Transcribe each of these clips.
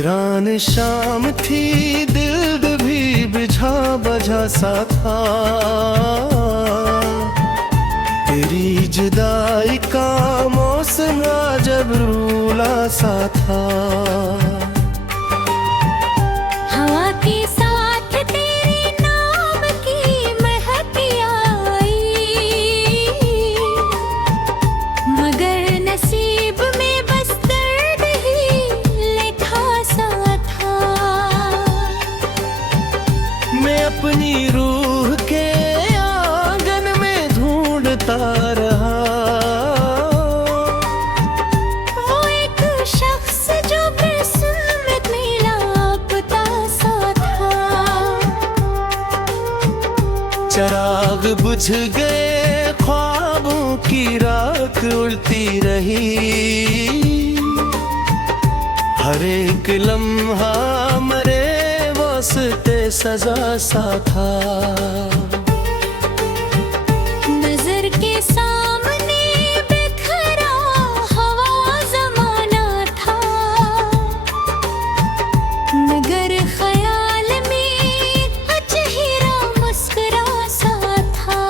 वीरान शाम थी, दिल भी बुझा बझा सा था। तेरी जुदाई का मौसम जब रूला सा था। हवा के साथ तेरे नाम की महक आई, मगर नसीब में बस दर्द ही लिखा सा था। मैं अपनी रूह के आंगन में ढूंढता रहा। वो एक शख्स जो किस्मत में लापता सा था। चिराग बुझ गए, ख्वाबों की राख उड़ती रही। हर एक लम्हा मरे वास्ते सजा सा था। नजर के सामने बिखरा हवा जमाना था, मगर ख्याल में चेहरा मुस्कुरा सा था।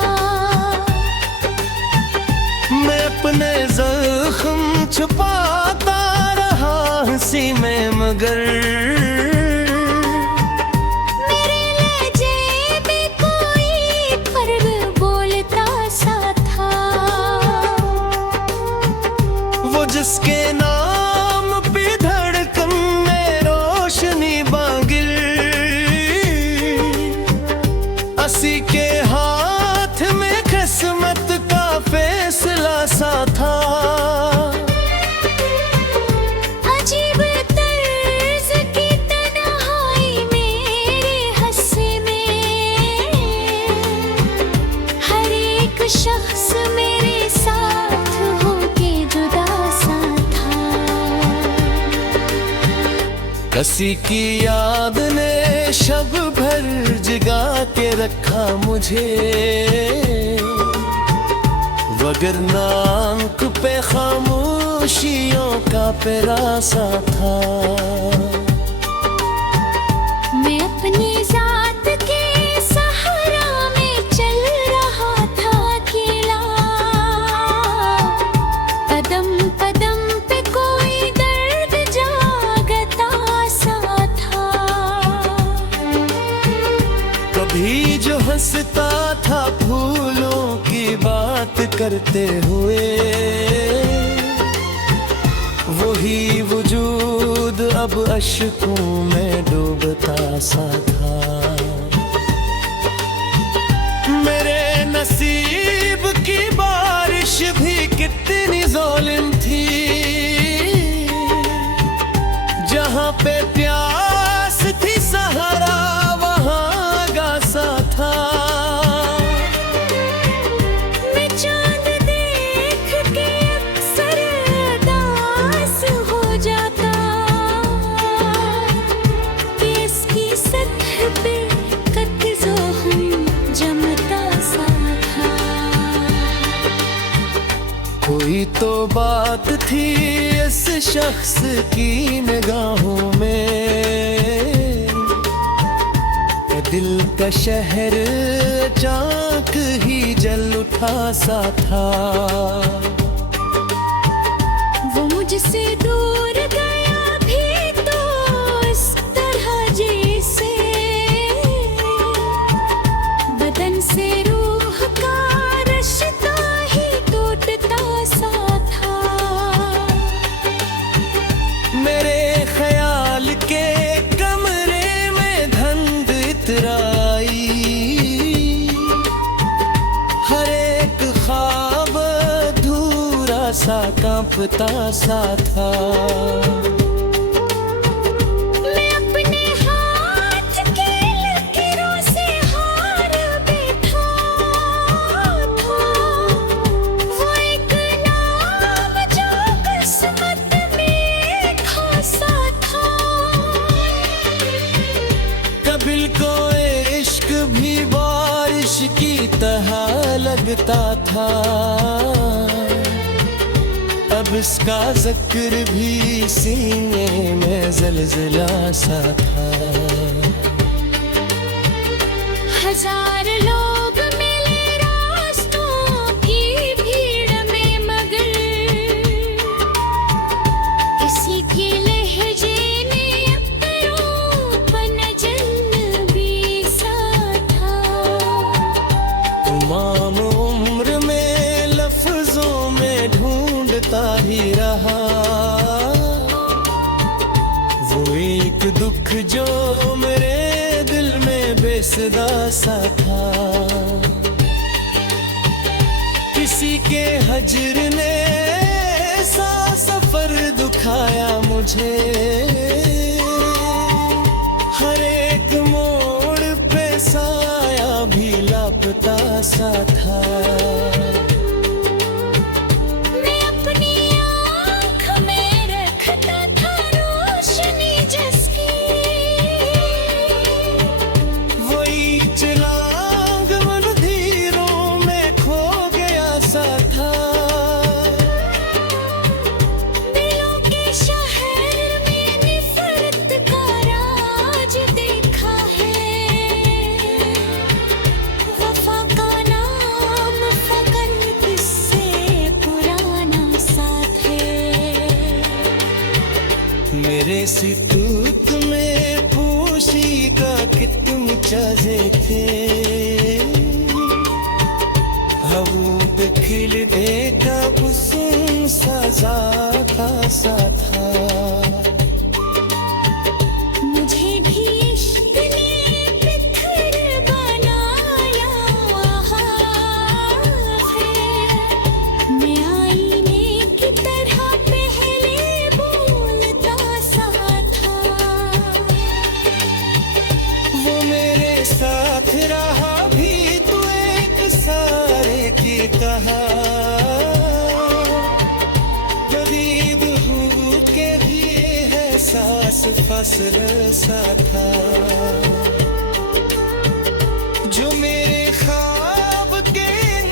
मैं अपने जख्म छुपाता रहा हंसी में, मगर मेरे लहजे में कोई फर्क बोलता सा था। वो जिसके नाम पे धड़कन में रोशनी बागिल, असी के हाथ में किस्मत का फैसला सा था। अजीब तर्ज की तन्हाई मेरे हस्से में, हर एक शख्स मेरे साथ होके जुदा सा था। किसी की याद ने शब भर जगा के रखा मुझे, वगरना आंख पे खामोशियों का पेरासा था। मैं अपनी जात के सहारा में चल रहा था अकेला। कदम कदम पे कोई दर्द जागता सा था। कभी जो हंसता था फूलों की बात करते हुए, वही वजूद अब अश्कों में डूबता सा था। मेरे नसीब की बारिश भी कितनी ज़ालिम थी, जहाँ पे प्यास थी सहारा वहाँ गासा था। मैं चांद देख के अक्सर उदास हो जाता, कि इसकी सतह पे कद जोहम जमता सा था। कोई तो बात थी इस शख्स की निगाहों में, दिल का शहर चाक ही जल उठा सा था। वो मुझसे दूर गया भी तो इस तरह जैसे बदन से रूह का रिश्ता ही टूटता सा था। मेरे ख्याल के कमरे में धुंध इतराई, हर एक ख्वाब अधूरा सा कांपता सा था। मैं अपने हाथ की लकीरों से हार बैठा था। वो एक नाम जो किस्मत में खासा था। कबिल को इश्क भी बारिश की तरह लगता था। अब अब इसका जिक्र भी सीने में ज़लज़ला सा था। हजार लोग मिले रास्तों की भीड़ में, मगर किसी के लहजे ने अपनापन अजनबी सा था। तमाम उम्र में लफ्जों में ढूंढता ही रहा वो एक दुख जो मेरे दिल में बेसदा सा था। किसी के हजर ने ऐसा सफर दुखाया मुझे, हर एक मोड़ पे साया भी लापता सा था। मैं अपनी आँख में रखता था रोशनी जिसकी, वही चिराग मंदिरों में खो गया सा था। दिलों के शहर में नफरत का राज देखा है। वफा का नाम फकत इससे पुराना साथ है। मेरे सितूत में पूशी का कितने चेहरे थे, हवों पे खिल देखा कुसुम सजा का सा था। मुझे भी इश्क ने पत्थर बनाया है। मैं आईने की तरह पहले बोलता सा था। वो मेरे साथ रहा भी तो एक सारे की कहा, जदीद हूँ के भी एहसास फसल सा था। जो मेरे ख्वाब के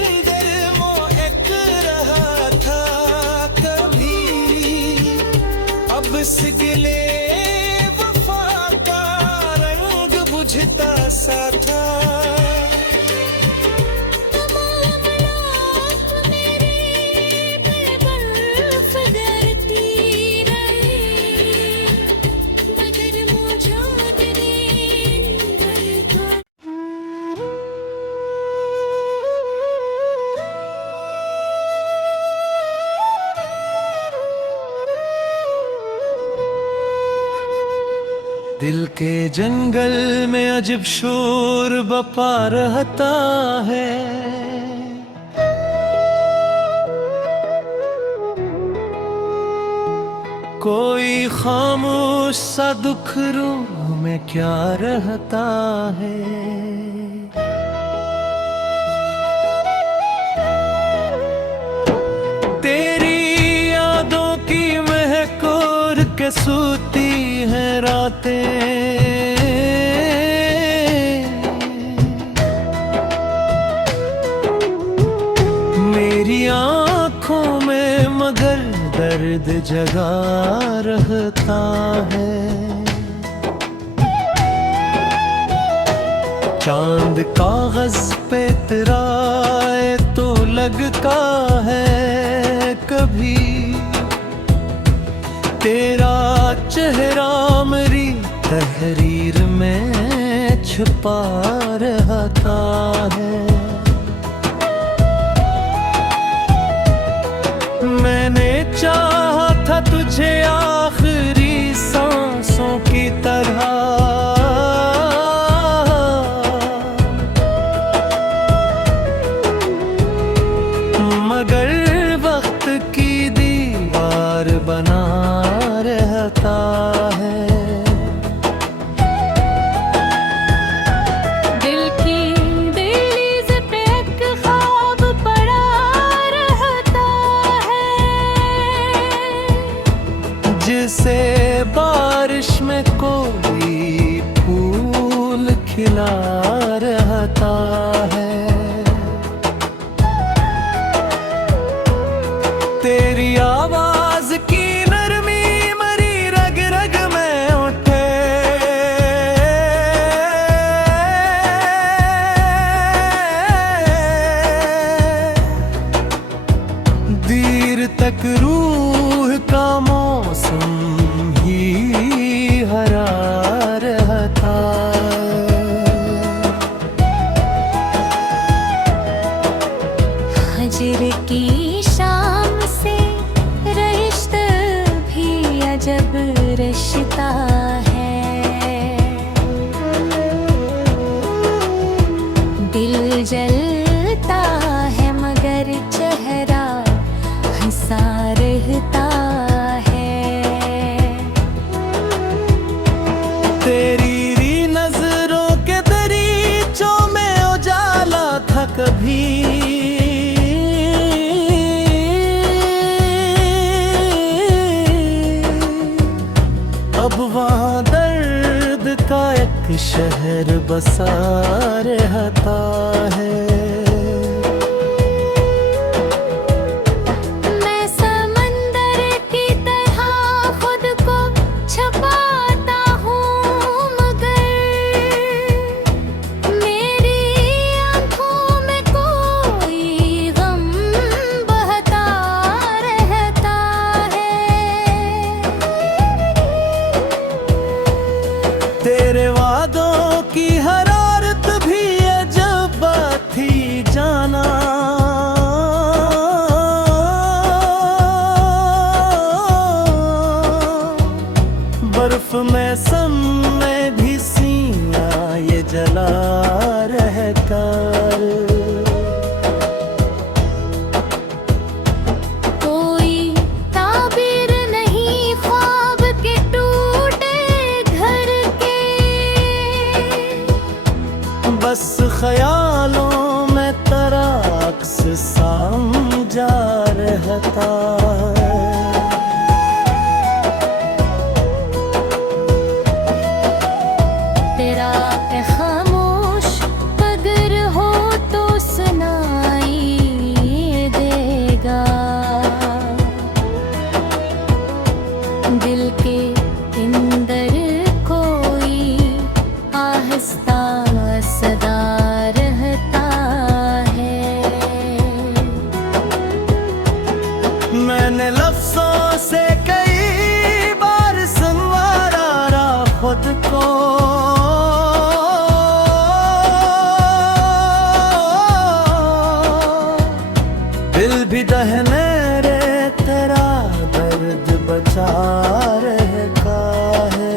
अंदर मोहक रहा था कभी, अब इस गिले वफा का रंग बुझता सा था। तमाम रात मेरे पे बर्फ गिरती रही, मगर मुझे तेरे अंदर का दिल के जंगल में अजब शोर बपा रहता है, कोई खामोश सा दुख रूह में क्या रहता है। तेरी यादों की महक ओढ़ के सूती हैं रातें, मेरी आँखों में मगर दर्द जगा रहता है। चांद कागज पे इतराए तो लगता है कभी, तेरा चेहरा मेरी तहरीर में छुपा रहता है। मैंने चाहा था तुझे आखिरी सांसों की तरह, मगर वक्त की दीवार बना रहता है। दिल की दिली तक रूह का मौसम ही हरा रहता। हजर की शाम से रिश्ता भी अजब रिश्ता है। दिल जलता है मगर चेहरा हंसा रहता है। तेरी नजरों के दरीचों में उजाला था कभी, अब वहाँ दर्द का एक शहर बसा रहता है। मैं समंदर की तरह खुद को छुपाता हूँ मगर मेरी आँखों में कोई गम बहता रहता है। तेरे वादों की हरारत भी अजब थी जाना, बर्फ में सम में भी सीना ये जला रहता। कोई ताबीर नहीं ख्वाब के टूटे घर के, बस ख्यालों में तेरा अक्स समझा रहता। तेरा खामोश अगर हो तो सुनाई देगा। दिल के अंदर कोई आहिस्ता सदा रहता है। मैंने लफ्जों से कई बार संवारा खुद को, दिल भी दहने रे तेरा दर्द बचा रहता है।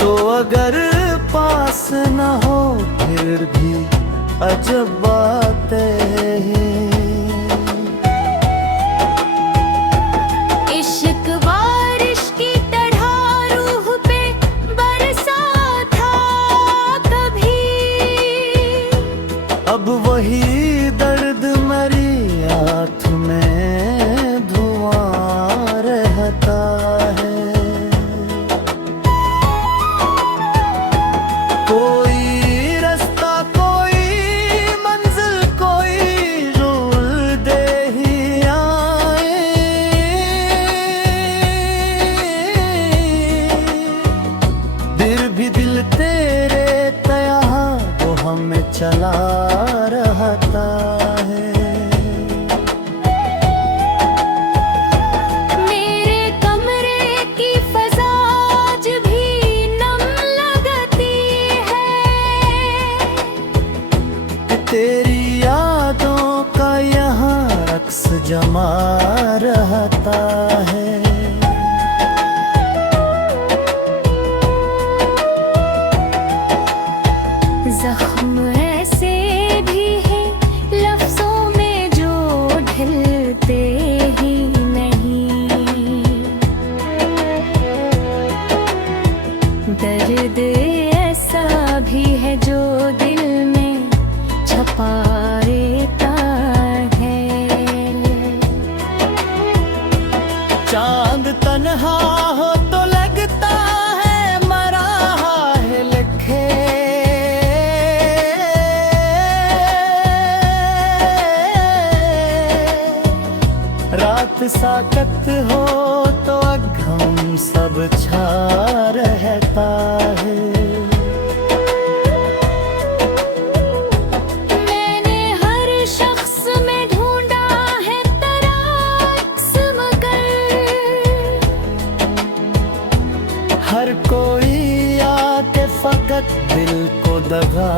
तो अगर पास न हो फिर भी अजब बातें हैं। इश्क बारिश की तरह रूह पे बरसा था कभी, अब वही दर्द मेरी आँख में धुआं रहता है। कोई रास्ता कोई मंजिल कोई रूल दे ही आए, दिल भी दिल तेरे तया वो हमें चला रहता है। मेरे कमरे की फजा आज भी नम लगती है। तेरी यादों का यहाँ रक्स जमा रहता है। जख्म ऐसे भी है लफ्जों में जो ढलते ही नहीं। दर्द ऐसा भी है जो दिल में छपा रहता है। चांद तन्हा हो तो लगता है मरा है लिखे, रात साकत हो तो अघम सब छा रहता है। मैंने हर कोई आके फकत दिल को दगा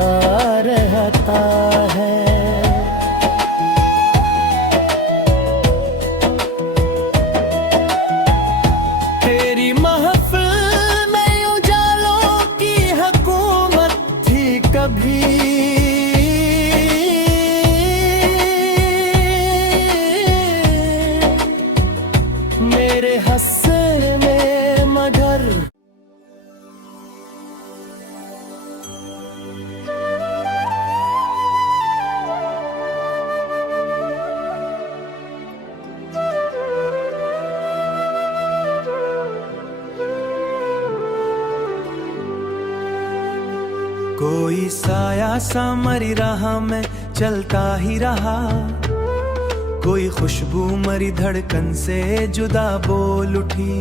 रहता है। तेरी महफिल में उजालों की हुकूमत थी कभी, मेरे हस्से में मगर कोई साया सा मरी राह में चलता ही रहा, कोई खुशबू मरी धड़कन से जुदा बोल उठी।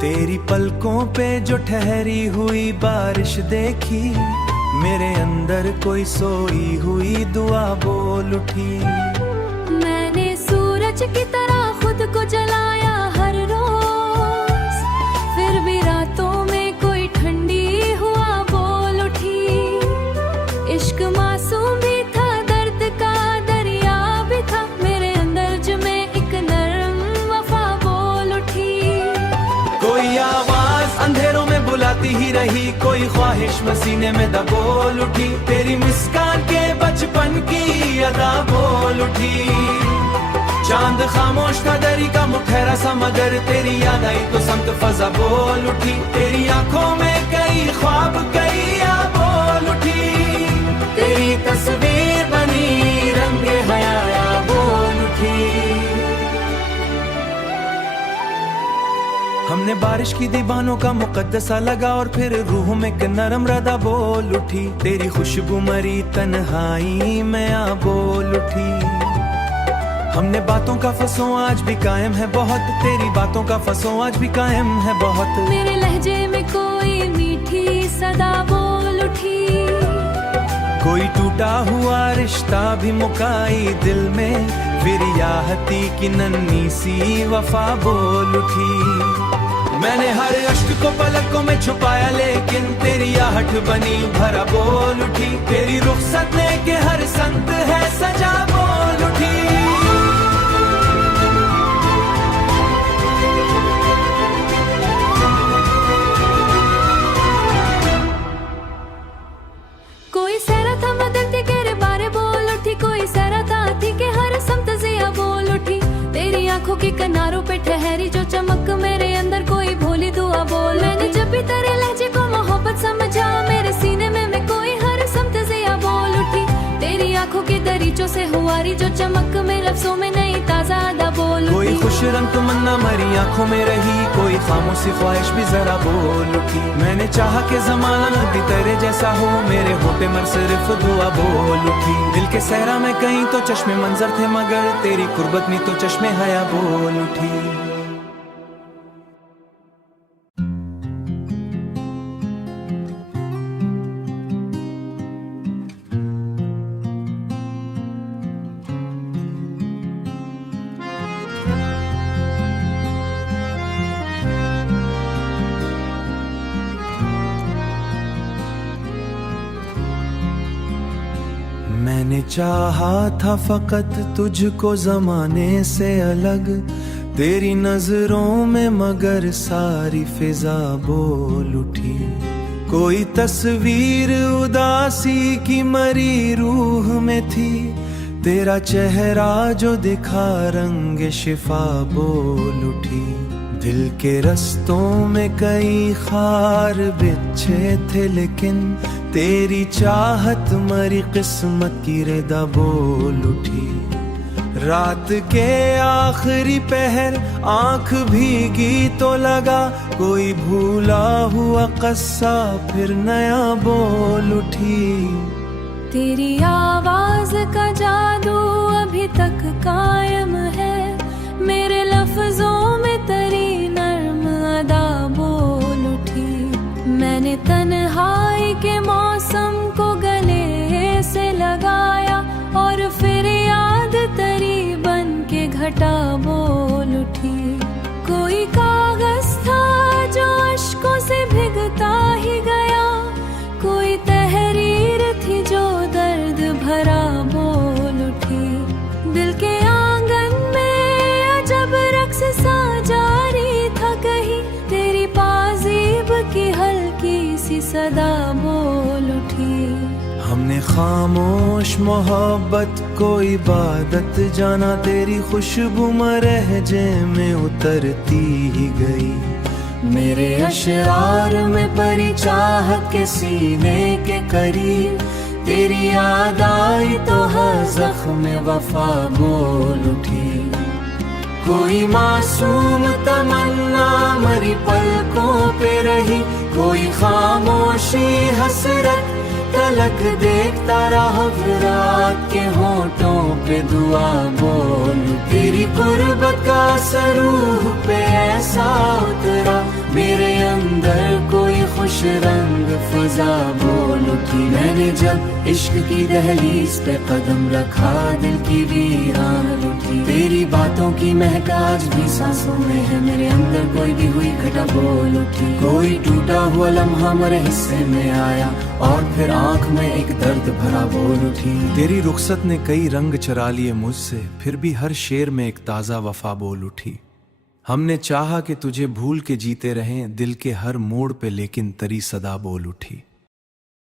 तेरी पलकों पे जो ठहरी हुई बारिश देखी, मेरे अंदर कोई सोई हुई दुआ बोल उठी। मैंने सूरज की तरह खुद को जलाया हर रोज, फिर भी रातों में कोई ठंडी हुआ बोल उठी। इश्क मासूम भी था, दर्द का दरिया भी था, मेरे अंदर जमे एक नरम वफा बोल उठी। कोई आवाज अंधेरों में बुलाती ही रही, कोई ख्वाहिश मसीने में दबोल उठी। तेरी मुस्कान के बचपन की अदा बोल उठी। चांद खामोश था, दरी का मुखैरा सा, मगर तेरी याद आई तो समत फजा बोल उठी। तेरी आंखों में कई ख्वाब कई आ बोल उठी। तेरी तस्वीर बनी रंगे हया बोल उठी। हमने बारिश की दीवानों का मुकद्दसा लगा, और फिर रूह में एक नरम रदा बोल उठी। तेरी खुशबू मरी तन्हाई में आ बोल उठी। हमने बातों का फसों आज भी कायम है बहुत, तेरी बातों का फसों आज भी कायम है बहुत। मेरे लहजे में कोई मीठी सदा बोल उठी। कोई टूटा हुआ रिश्ता भी मुकाई दिल में, फिर याहती की नन्ही सी वफा बोल उठी। मैंने हर अश्क को पलकों में छुपाया, लेकिन तेरी आहट बनी भरा बोल उठी। तेरी रुखसत ने के हर संत है सजा बोल उठी। कोई सहरा था बदलते के बारे बोल उठी, कोई सहरा था थी के हर समत जिया बोल उठी। तेरी आंखों के किनारों पे ठहरी जो चमक, मेरे अंदर कोई भोली दुआ बोल। मैंने जब भी तेरे लहजे को मोहब्बत समझा, मेरे सीने में कोई हर समत जिया बोल उठी। तेरी आंखों के दरीचों से हुआरी जो चमक, मेरे लफ्जों में नई ताजा अदा बोल उठी। कोई खुश रंग तमन्ना मरी आंखों में रही, कोई खामोशी ख्वाहिश भी जरा बोल उठी। मैंने चाहा कि जमाना भी तेरे जैसा हो, मेरे होठे मर सिर्फ दुआ बोल उठी। दिल के सहरा में कहीं तो चश्मे मंजर थे, मगर तेरी कुर्बत में तो चश्मे हया बोल उठी। मैंने चाहा था फकत तुझको जमाने से अलग, तेरी नजरों में मगर सारी फिजा बोल उठी। कोई तस्वीर उदासी की मरी रूह में थी, तेरा चेहरा जो दिखा रंग शिफा बोल उठी। दिल के रस्तों में कई खार बिछे थे, लेकिन तेरी चाहत मरी किस्मत की रिदा बोल उठी। रात के आखिरी पहर आंख भीगी तो लगा, कोई भूला हुआ कस्सा फिर नया बोल उठी। तेरी आवाज का जादू अभी तक कायम है, मेरे लफ्जों में तेरी नर्म अदा बोल उठी। मैंने तन्हाई के मौसम को गले से लगाया, और फिर याद तेरी बन के घटा बोल उठी। कोई कागज था जो अश्कों सी सदा बोल उठी। हमने खामोश मोहब्बत को इबादत जाना, तेरी खुशबू मरहजे में उतरती ही गई। मेरे अशरार में परी चाहत के सीने के करीब, तेरी याद आई तो हर जख्म वफा बोल उठी। कोई मासूम तमन्ना मरी पलकों पे रही, कोई खामोशी हसरत तलक देखता रहा, रात के होठों पे दुआ बोल। तेरी कुर्बत का असर रूह पे ऐसा उतरा, मेरे अंदर कोई खुश रंग फजा बोल उठी। मैंने जब इश्क की दहलीज पे कदम रखा, दिल की वीरान उठी। तेरी बातों की महक आज भी सांसों में है, मेरे अंदर कोई भी हुई घटा बोल उठी। कोई टूटा हुआ लम्हा मेरे हिस्से में आया, और फिर आंख में एक दर्द भरा बोल उठी। तेरी रुखसत ने कई रंग चरा लिए मुझसे, फिर भी हर शेर में एक ताजा वफा बोल उठी। हमने चाहा कि तुझे भूल के जीते रहें दिल के हर मोड़ पे, लेकिन तेरी सदा बोल उठी।